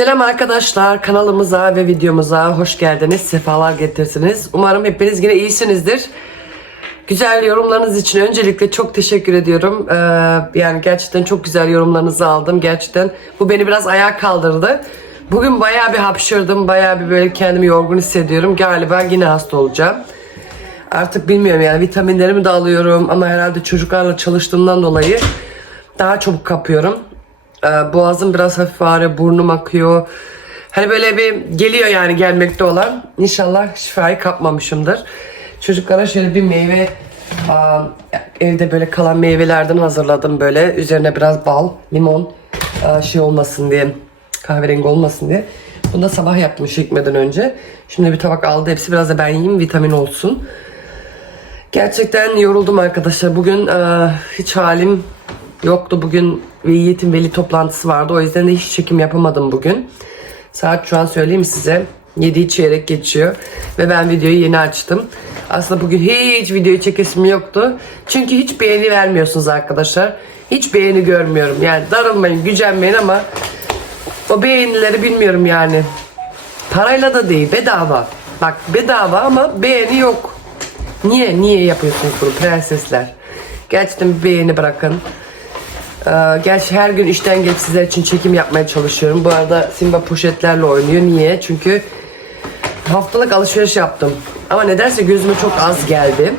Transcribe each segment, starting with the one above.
Selam arkadaşlar kanalımıza ve videomuza hoş geldiniz. Sefalar getirsiniz. Umarım hepiniz yine iyisinizdir. Güzel yorumlarınız için öncelikle çok teşekkür ediyorum. Ee, yani gerçekten çok güzel yorumlarınızı aldım. Gerçekten bu beni biraz ayağa kaldırdı. Bugün bayağı bir hapşırdım. Bayağı bir böyle kendimi yorgun hissediyorum. Galiba yine hasta olacağım. Artık bilmiyorum yani vitaminlerimi de alıyorum ama herhalde çocuklarla çalıştığımdan dolayı daha çabuk kapıyorum. Ee, boğazım biraz hafif ağrıyor, burnum akıyor. Hani böyle bir geliyor yani gelmekte olan. İnşallah şifayı kapmamışımdır. Çocuklara şöyle bir meyve evde böyle kalan meyvelerden hazırladım böyle. Üzerine biraz bal, limon şey olmasın diye kahverengi olmasın diye. Bunu da sabah yaptım çekmeden önce. Şimdi bir tabak aldı hepsi biraz da ben yiyeyim vitamin olsun. Gerçekten yoruldum arkadaşlar. Bugün hiç halim yoktu. Bugün Yiğit'in veli toplantısı vardı. O yüzden de hiç çekim yapamadım bugün. Saat şu an söyleyeyim size. 7 çeyrek geçiyor. Ve ben videoyu yeni açtım. Aslında bugün hiç videoyu çekesim yoktu. Çünkü hiç beğeni vermiyorsunuz arkadaşlar. Hiç beğeni görmüyorum. Yani darılmayın, gücenmeyin ama o beğenileri bilmiyorum yani. Parayla da değil, bedava. Bak bedava ama beğeni yok. Niye? Niye yapıyorsunuz bunu prensesler? Gerçekten bir beğeni bırakın. Ee, gerçi her gün işten geç sizler için çekim yapmaya çalışıyorum. Bu arada Simba poşetlerle oynuyor. Niye? Çünkü haftalık alışveriş yaptım. Ama nedense gözüme çok az geldi.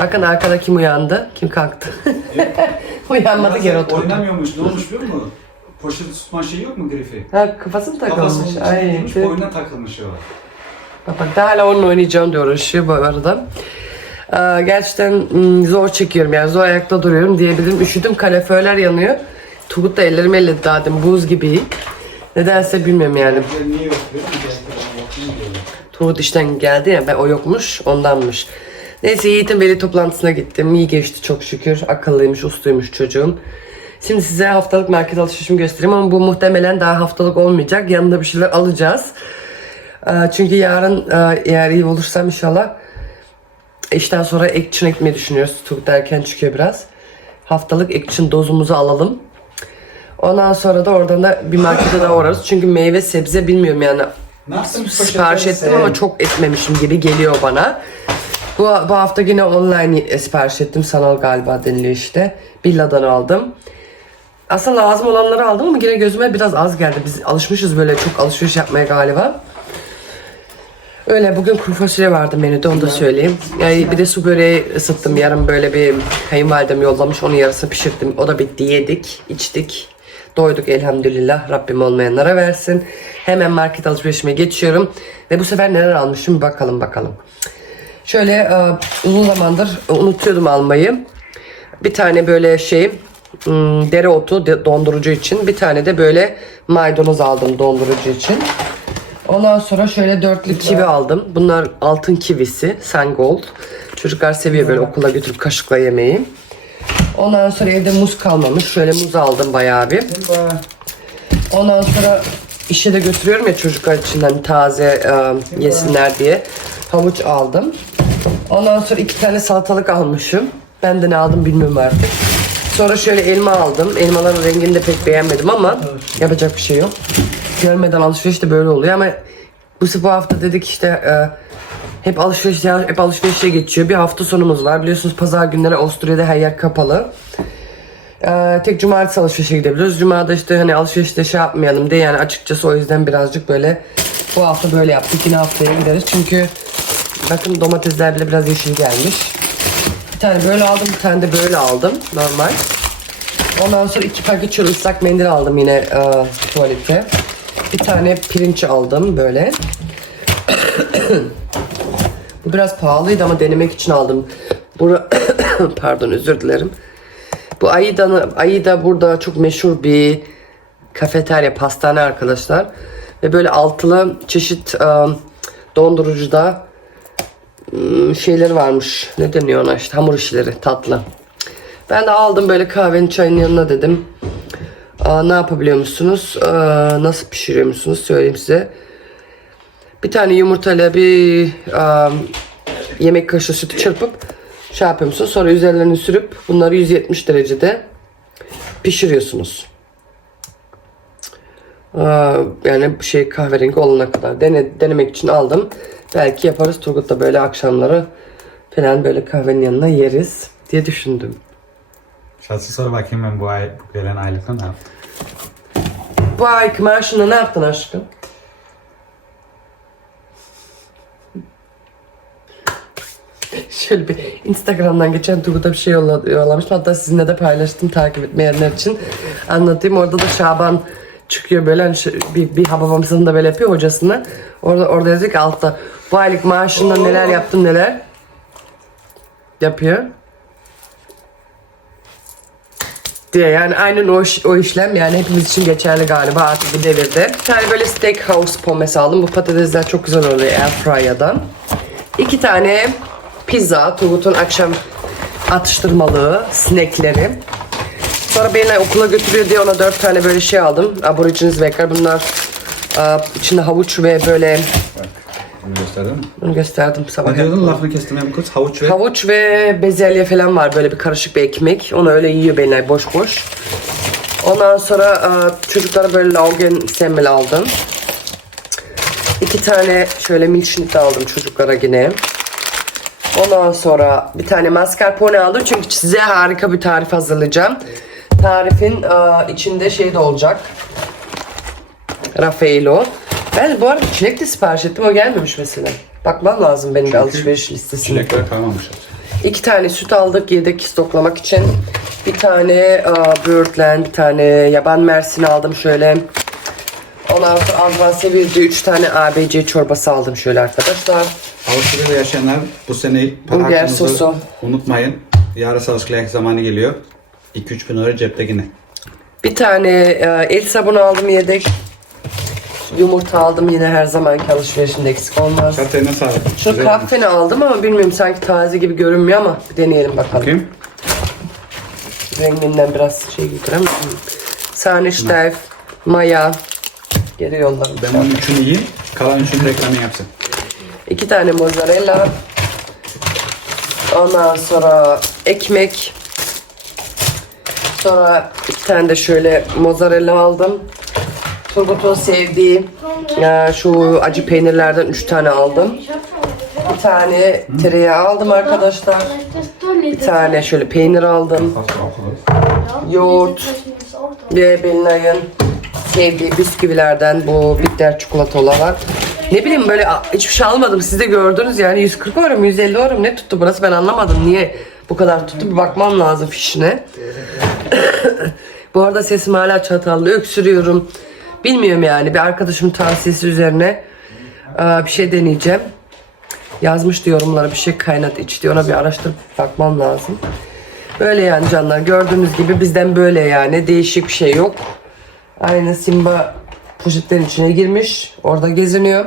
Bakın arkada kim uyandı? Kim kalktı? Uyanmadı Ya geri oturdu. Oynamıyormuş. Ne olmuş biliyor musun? Poşet tutma şeyi yok mu grifi? Ha, kafası mı takılmış? Kafasının içine Ay, boynuna takılmış o. Bak bak daha hala onunla oynayacağım diyor uğraşıyor bu arada. Ee, gerçekten zor çekiyorum yani zor ayakta duruyorum diyebilirim. Üşüdüm kaloriferler yanıyor. Turgut da ellerimi elledi daha demin buz gibi. Nedense bilmiyorum yani. Turgut işten geldi ya ben o yokmuş ondanmış. Neyse Yiğit'in veli toplantısına gittim. İyi geçti çok şükür. Akıllıymış, usluymuş çocuğum. Şimdi size haftalık market alışverişimi göstereyim ama bu muhtemelen daha haftalık olmayacak. Yanında bir şeyler alacağız. Ee, Çünkü yarın e, eğer iyi olursam inşallah işten sonra action ekmeği düşünüyoruz. Turgut erken çıkıyor biraz. Haftalık action dozumuzu alalım. Ondan sonra da oradan da bir markete daha uğrarız. Çünkü meyve sebze bilmiyorum yani sipariş ettim ama çok etmemişim gibi geliyor bana. Bu, bu hafta yine online sipariş ettim. Sanal galiba deniliyor işte. Billa'dan aldım. Aslında lazım olanları aldım ama yine gözüme biraz az geldi. Biz alışmışız böyle çok alışveriş yapmaya galiba. Öyle bugün kuru fasulye vardı menüde onu da söyleyeyim. Yani bir de su böreği ısıttım yarın böyle bir kayınvalidem yollamış onun yarısını pişirdim. O da bitti yedik içtik. Doyduk elhamdülillah Rabbim olmayanlara versin. Hemen market alışverişime geçiyorum. Ve bu sefer neler almışım bir bakalım bakalım. Şöyle e, uzun zamandır unutuyordum almayı. Bir tane böyle şey hmm, dereotu de- dondurucu için. Bir tane de böyle maydanoz aldım dondurucu için. Ondan sonra şöyle dörtlü kivi aldım. Bunlar altın kivisi. Sengold. Çocuklar seviyor böyle okula götürüp kaşıkla yemeyi. Ondan sonra evde muz kalmamış. Şöyle muz aldım bayağı bir. Ondan sonra işe de götürüyorum ya çocuklar için hani taze e, yesinler diye. Havuç aldım. Ondan sonra iki tane salatalık almışım. Ben de ne aldım bilmiyorum artık. Sonra şöyle elma aldım. Elmaların rengini de pek beğenmedim ama yapacak bir şey yok. Görmeden alışveriş de böyle oluyor ama bu bu hafta dedik işte e, hep alışveriş hep alışverişe geçiyor. Bir hafta sonumuz var. Biliyorsunuz pazar günleri Avusturya'da her yer kapalı. Ee, tek cumartesi alışverişe gidebiliyoruz. Cuma'da işte hani alışverişte şey yapmayalım diye yani açıkçası o yüzden birazcık böyle bu hafta böyle yaptık. Yine haftaya gideriz. Çünkü bakın domatesler bile biraz yeşil gelmiş. Bir tane böyle aldım, bir tane de böyle aldım. Normal. Ondan sonra iki paket şöyle ıslak mendil aldım yine e, tuvalete. Bir tane pirinç aldım böyle. Bu biraz pahalıydı ama denemek için aldım. Bura Pardon özür dilerim. Bu Aida'nın Aida burada çok meşhur bir kafeterya, pastane arkadaşlar. Ve böyle altılı çeşit e, dondurucuda şeyleri varmış. Ne deniyor ona işte hamur işleri tatlı. Ben de aldım böyle kahvenin çayın yanına dedim. Aa, ne yapabiliyor musunuz? Aa, nasıl pişiriyor musunuz? Söyleyeyim size. Bir tane yumurtayla bir aa, yemek kaşığı sütü çırpıp şey yapıyor musunuz? Sonra üzerlerini sürüp bunları 170 derecede pişiriyorsunuz. Ee, yani şey kahverengi olana kadar dene, denemek için aldım. Belki yaparız Turgut'ta böyle akşamları falan böyle kahvenin yanına yeriz diye düşündüm. Şahsi sor bakayım ben bu ay bu gelen aylıkta ne yaptım? Bu ayki maaşında ne yaptın aşkım? Şöyle bir Instagram'dan geçen Turgut'a bir şey yolla- yollamıştım. Hatta sizinle de paylaştım takip etmeyenler için. Anlatayım. Orada da Şaban çıkıyor böyle hani şu- bir, bir hababamızın da böyle yapıyor hocasına. Orada, orada yazıyor ki altta bu aylık maaşında neler yaptın neler yapıyor. diye yani aynen o, iş- o işlem yani hepimiz için geçerli galiba artık bu devirde. Bir tane böyle steakhouse pommes aldım. Bu patatesler çok güzel oluyor airfryer'dan. İki tane pizza, Turgut'un akşam atıştırmalığı, snackleri. Sonra beni okula götürüyor diye ona dört tane böyle şey aldım. Aborigines Baker. Bunlar içinde havuç ve böyle Bak bunu gösterdim mi? bunu gösterdim sabah. Ne diyordun lafını kestim hem kız havuç ve Havuç ve bezelye falan var böyle bir karışık bir ekmek. Onu öyle yiyor beyler boş boş. Ondan sonra e, çocuklara böyle laugen semmel aldım. İki tane şöyle de aldım çocuklara yine. Ondan sonra bir tane mascarpone aldım çünkü size harika bir tarif hazırlayacağım. Tarifin e, içinde şey de olacak. Raffaello. Ben bu arada çilek de sipariş ettim o gelmemiş mesela. Bakmam lazım benim de alışveriş listesine. çilekler kalmamış. İki tane süt aldık yedek stoklamak için. Bir tane uh, Birdland, bir tane yaban mersini aldım şöyle. Ondan sonra Azman sevildi. Üç tane ABC çorbası aldım şöyle arkadaşlar. Avusturya'da yaşayanlar bu sene para Burger sosu. unutmayın. Yarın çalışklayak zamanı geliyor. 2-3 bin lira cepte yine. Bir tane uh, el sabunu aldım yedek. Yumurta aldım yine her zamanki alışverişimde eksik olmaz. Çatayına sağlık. Şu Güzel kahveni aldım ama bilmiyorum sanki taze gibi görünmüyor ama bir deneyelim bakalım. Bakayım. Renginden biraz şey getirem. Sahne maya. Geri yollarım. Ben bunun üçünü yiyeyim. Kalan üçünü reklamını yapsın. İki tane mozzarella. Ondan sonra ekmek. Sonra bir tane de şöyle mozzarella aldım. Turgut'un sevdiği e, şu acı peynirlerden üç tane aldım. Bir tane tereyağı aldım arkadaşlar. Bir tane şöyle peynir aldım. Yoğurt. Ve Belinay'ın sevdiği bisküvilerden bu bitter çikolatalı var. Ne bileyim böyle hiçbir şey almadım. Siz de gördünüz yani 140 euro mu 150 euro mu ne tuttu burası ben anlamadım. Niye bu kadar tuttu bir bakmam lazım fişine. bu arada sesim hala çatallı öksürüyorum. Bilmiyorum yani bir arkadaşımın tavsiyesi üzerine aa, bir şey deneyeceğim. Yazmıştı yorumlara bir şey kaynat iç diye ona bir araştırıp bakmam lazım. Böyle yani canlar gördüğünüz gibi bizden böyle yani değişik bir şey yok. Aynı Simba poşetlerin içine girmiş. Orada geziniyor.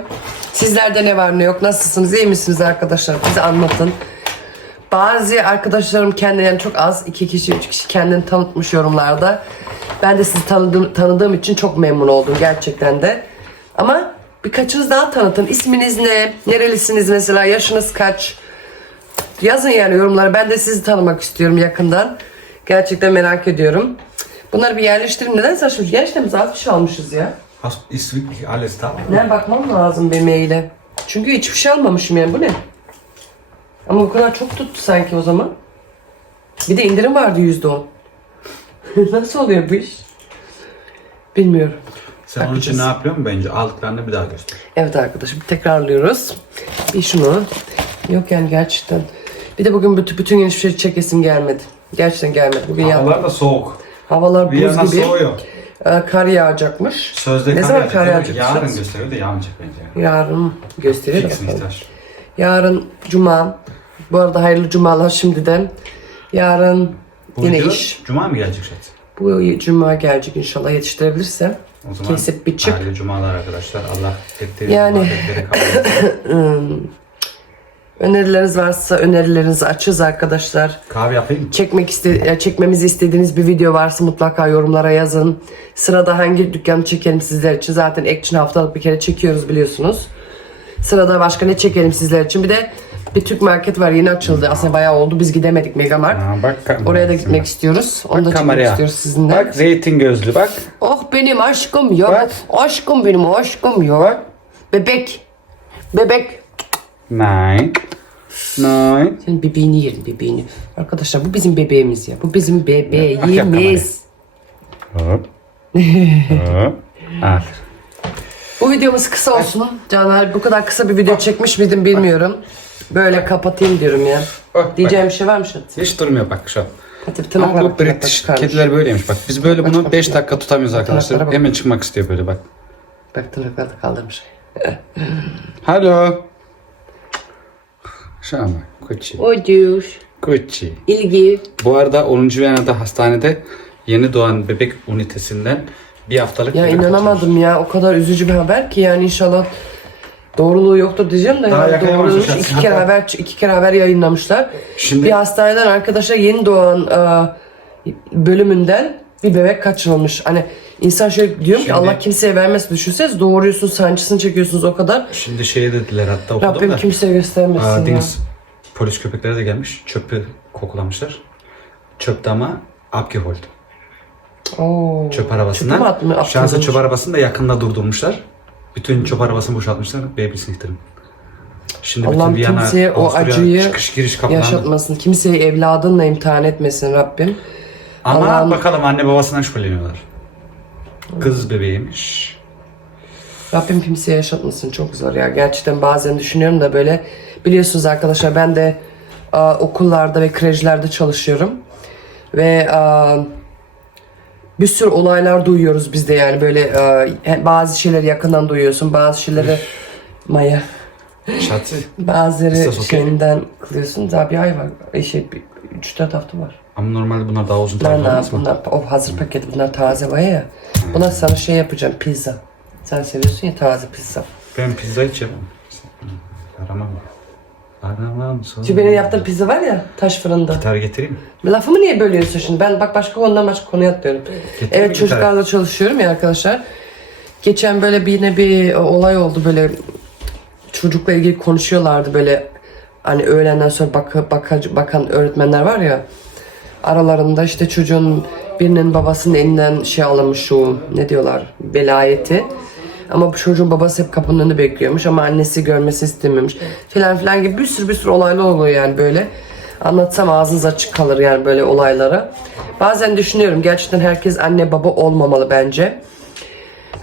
Sizlerde ne var ne yok nasılsınız iyi misiniz arkadaşlar bize anlatın. Bazı arkadaşlarım kendilerini çok az iki kişi üç kişi kendini tanıtmış yorumlarda. Ben de sizi tanıdığım, tanıdığım için çok memnun oldum gerçekten de. Ama birkaçınız daha tanıtın. İsminiz ne? Nerelisiniz mesela? Yaşınız kaç? Yazın yani yorumlara. Ben de sizi tanımak istiyorum yakından. Gerçekten merak ediyorum. Bunları bir yerleştirin. Neden saçmış? Gerçekten biz az bir şey almışız ya. Hast, ist wirklich alles da? Ne bakmam lazım bir maile. Çünkü hiçbir şey almamışım yani. Bu ne? Ama bu kadar çok tuttu sanki o zaman. Bir de indirim vardı yüzde on. Nasıl oluyor bu iş? Bilmiyorum. Sen onun için ne yapıyorsun bence? Aldıklarını bir daha göster. Evet arkadaşım tekrarlıyoruz. Bir şunu. Yok yani gerçekten. Bir de bugün bütün, bütün alışveriş çekesim gelmedi. Gerçekten gelmedi. Bugün Havalar da soğuk. havalar buz gibi. soğuyor. Ee, kar yağacakmış. Sözde Ne kar zaman yağacak, kar değil mi? yağacak? Yarın gösteriyor da yağmayacak bence. Yarın gösteriyor da Fix bakalım. miktar. Yarın cuma. Bu arada hayırlı cumalar şimdiden. Yarın Bu yine video iş. Cuma mı gelecek Şat? Bu cuma gelecek inşallah yetiştirebilirsem. O zaman Kesip biçip. hayırlı cumalar arkadaşlar. Allah ettiğiniz Yani- etsin. Önerileriniz varsa önerilerinizi açız arkadaşlar. Kahve yapayım mı? Çekmek iste çekmemizi istediğiniz bir video varsa mutlaka yorumlara yazın. Sırada hangi dükkanı çekelim sizler için? Zaten Action haftalık bir kere çekiyoruz biliyorsunuz. Sırada başka ne çekelim sizler için? Bir de Bir Türk market var yeni açıldı. Aslında bayağı oldu. Biz gidemedik Megamart. Ha, bak. Oraya da gitmek istiyoruz. Onu da çekmek kameraya. istiyoruz sizinle. Bak zeytin gözlü bak. Oh benim aşkım ya. Bak. Aşkım benim aşkım ya. Bebek. Bebek. Nein. Nein. Senin bebeğini yerim bebeğini. Arkadaşlar bu bizim bebeğimiz ya. Bu bizim Bak bebeğimiz. Hop. Hop. Aferin. Bu videomuz kısa olsun. Caner bu kadar kısa bir video çekmiş miydim bilmiyorum. Böyle kapatayım diyorum ya. Oh, bak. Diyeceğim bir şey var mı Şat? Hiç durmuyor bak şu an. Hadi bir Ama bu British kediler böyleymiş bak. Biz böyle bunu bak, 5 bak. dakika tutamıyoruz arkadaşlar. Bak. Hemen çıkmak istiyor böyle bak. Bak tırnakları da kaldırmış. An bak. Kuçi. Oyduş. Kuçi. İlgi. Bu arada 10. Viyana'da hastanede yeni doğan bebek ünitesinden bir haftalık Ya bebek inanamadım ya. O kadar üzücü bir haber ki yani inşallah doğruluğu yoktur diyeceğim de Daha yani aslında. İki kere haber iki kere haber yayınlamışlar. Şimdi Bir hastaneden arkadaşlar yeni doğan e, bölümünden bir bebek kaçırılmış. Hani insan şöyle diyorum ki Şimdi- Allah kimseye vermesin düşünseniz doğuruyorsun sancısını çekiyorsunuz o kadar. şimdi şey dediler hatta okudum Rabbim da. kimseye göstermesin Aa, ya. Deniz polis köpekleri de gelmiş. Çöpü kokulamışlar. Çöpte ama abgeholt. Oo. Çöp Çöpe mi arabasından. Şansa çöp arabasını da yakında durdurmuşlar. Bütün çöp arabasını boşaltmışlar. Babysitter. Şimdi Allah'ım bütün Viyana, kimseye o Avusturya acıyı çıkış giriş kapılarında. Yaşatmasın. Kimseyi evladınla imtihan etmesin Rabbim. Ama Allah'ım- bakalım anne babasından şüpheleniyorlar. Kız bebeğiymiş. Rabbim kimseye yaşatmasın çok zor ya. Gerçekten bazen düşünüyorum da böyle biliyorsunuz arkadaşlar ben de a, okullarda ve krejlerde çalışıyorum. Ve a, bir sürü olaylar duyuyoruz biz de yani böyle he- bazı şeyleri yakından duyuyorsun bazı şeyleri Maya Şatı. bazıları Esas okey. şeyinden kılıyorsun daha bir ay var Ay şey 3-4 hafta var. Ama normalde bunlar daha uzun ne olmaz mı? bunlar o hazır paket bunlar taze var ya. Buna sana şey yapacağım pizza. Sen seviyorsun ya taze pizza. Ben pizza hiç yemem. Aramam. Aramam. sonra. Şu benim yaptığım pizza var ya taş fırında. Gitar getireyim mi? Lafımı niye bölüyorsun şimdi? Ben bak başka konudan başka konuya atlıyorum. Getir Evet çocuklarla çalışıyorum ya arkadaşlar. Geçen böyle bir yine bir olay oldu böyle çocukla ilgili konuşuyorlardı böyle hani öğlenden sonra bak, bakacı, bakan öğretmenler var ya aralarında işte çocuğun birinin babasının elinden şey alınmış şu ne diyorlar velayeti. Ama bu çocuğun babası hep kapının önünde bekliyormuş ama annesi görmesi istememiş. Filan filan gibi bir sürü bir sürü olaylar oluyor yani böyle. Anlatsam ağzınız açık kalır yani böyle olaylara. Bazen düşünüyorum gerçekten herkes anne baba olmamalı bence.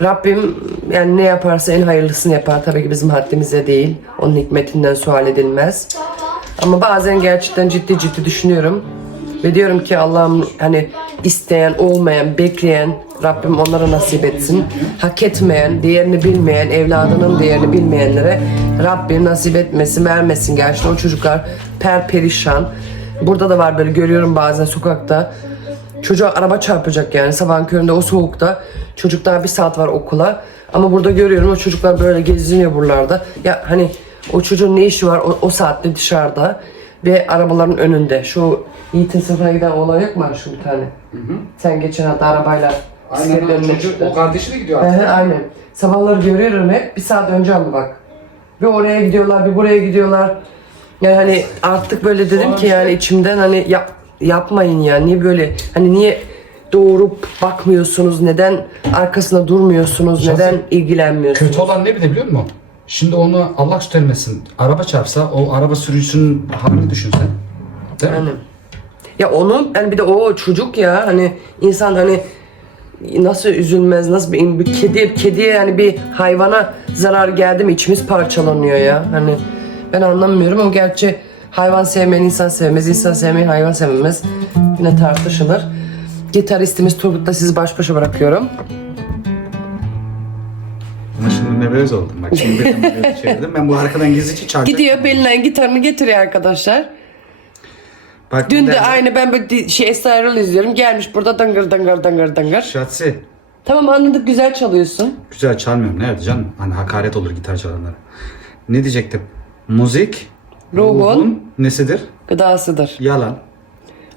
Rabbim yani ne yaparsa en hayırlısını yapar. Tabii ki bizim haddimize değil. Onun hikmetinden sual edilmez. Ama bazen gerçekten ciddi ciddi düşünüyorum. Ve diyorum ki Allah'ım hani isteyen, olmayan, bekleyen Rabbim onlara nasip etsin. Hak etmeyen, değerini bilmeyen, evladının değerini bilmeyenlere Rabbim nasip etmesin, vermesin. Gerçekten o çocuklar perperişan. Burada da var böyle görüyorum bazen sokakta. Çocuğa araba çarpacak yani sabahın köründe o soğukta. Çocuk daha bir saat var okula. Ama burada görüyorum o çocuklar böyle geziniyor buralarda. Ya hani o çocuğun ne işi var o, o saatte dışarıda ve arabaların önünde. Şu Yiğit'in sınıfına giden oğlan yok mu şu bir tane? Sen geçen hafta arabayla bisikletin önüne çıktı. kardeşi de gidiyor Hı hı, Aynen. Sabahları görüyorum hep. Bir saat önce ama bak. Bir oraya gidiyorlar, bir buraya gidiyorlar. Yani hani artık böyle dedim ki yani içimden hani yap, yapmayın ya. Niye böyle hani niye doğurup bakmıyorsunuz? Neden arkasında durmuyorsunuz? Şahsen Neden ilgilenmiyorsunuz? Kötü olan ne bir de biliyor musun? Şimdi onu Allah göstermesin. Araba çarpsa o araba sürücüsünün halini düşünsen. Değil mi? Yani. Ya onun yani bir de o çocuk ya hani insan hani nasıl üzülmez nasıl bir, bir kedi kediye yani bir hayvana zarar geldi mi içimiz parçalanıyor ya hani ben anlamıyorum ama gerçi hayvan sevmeyen insan sevmez insan sevmeyen hayvan sevmez yine tartışılır gitaristimiz Turgut'la sizi baş başa bırakıyorum Ama şimdi nervöz oldum. Bak şimdi bir çevirdim. Ben bu arkadan gizlice çalacağım. gidiyor belinden gitarını getiriyor arkadaşlar Bak, dün de aynı ben böyle şey Esra izliyorum gelmiş burada dıngır dıngır dıngır dıngır Şatsi. tamam anladık güzel çalıyorsun Güzel çalmıyorum. Nerede canım? Hani hakaret olur gitar çalanlara. Ne diyecektim? Müzik Ruhun nesidir? gıdasıdır. Yalan.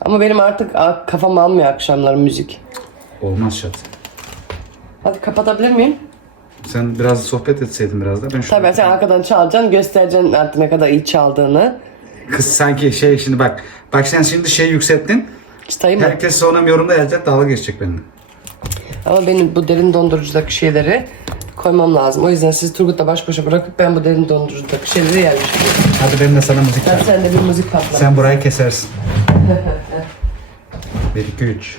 Ama benim artık a, kafam almıyor akşamları müzik. Olmaz Şatsi. Hadi kapatabilir miyim? Sen biraz sohbet etseydin biraz da ben şu Tabii sen arkadan çalacaksın, göstereceksin artık ne kadar iyi çaldığını. Kız sanki şey şimdi bak. Bak sen şimdi şey yükselttin. Çıtayım mı? Herkes sonra yorumda yazacak dalga geçecek benimle. Ama benim bu derin dondurucudaki şeyleri koymam lazım. O yüzden sizi Turgut'la baş başa bırakıp ben bu derin dondurucudaki şeyleri yerleştiriyorum. Hadi ben de sana müzik Sen, ver. sen de bir müzik patla. Sen burayı kesersin. 1 2 3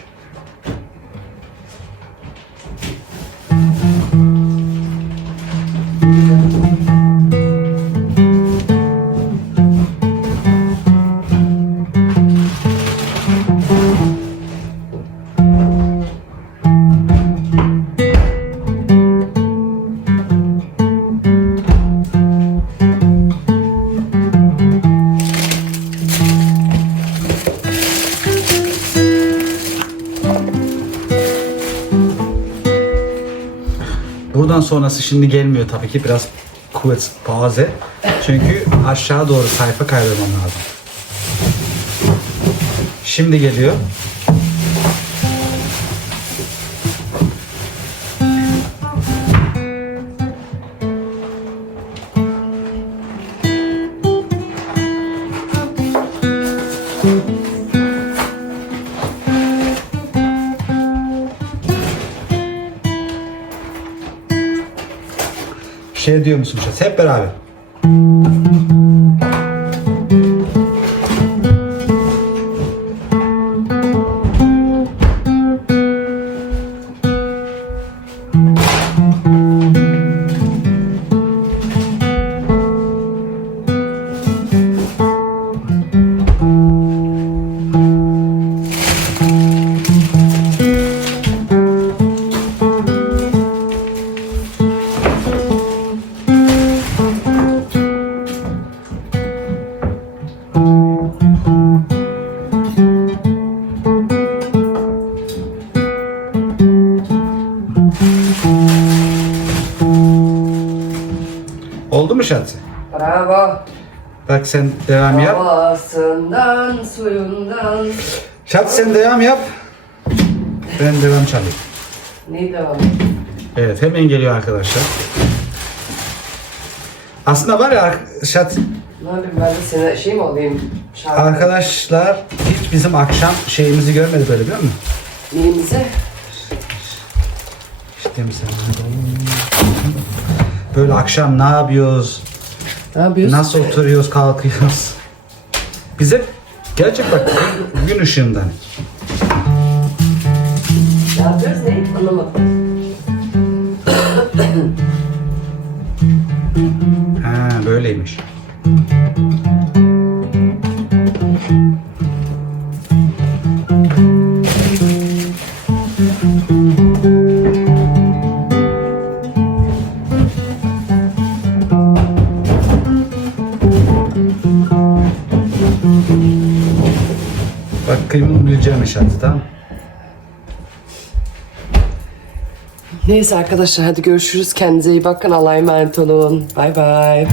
Buradan sonrası şimdi gelmiyor tabii ki biraz kuvvet paze. Çünkü aşağı doğru sayfa kaydırmam lazım. Şimdi geliyor. Şey diyor musun? Hep beraber. Bak sen devam yap. Havasından, suyundan. Şatsi sen devam yap. Ben devam çalayım. Neyi devam Evet hemen geliyor arkadaşlar. Aslında var ya Şat Ne yapayım ben de sana şey mi olayım? Şarkı. arkadaşlar hiç bizim akşam şeyimizi görmedi böyle biliyor musun? Neyimize? İşte mesela böyle akşam ne yapıyoruz? Ne yapıyorsun? Nasıl oturuyoruz, kalkıyoruz? Bize gerçek bak gün ışığından. Ne yapıyoruz ne? Anlamadım. Ha böyleymiş. Neyse arkadaşlar hadi görüşürüz. Kendinize iyi bakın. Allah'a emanet olun. Bay bay.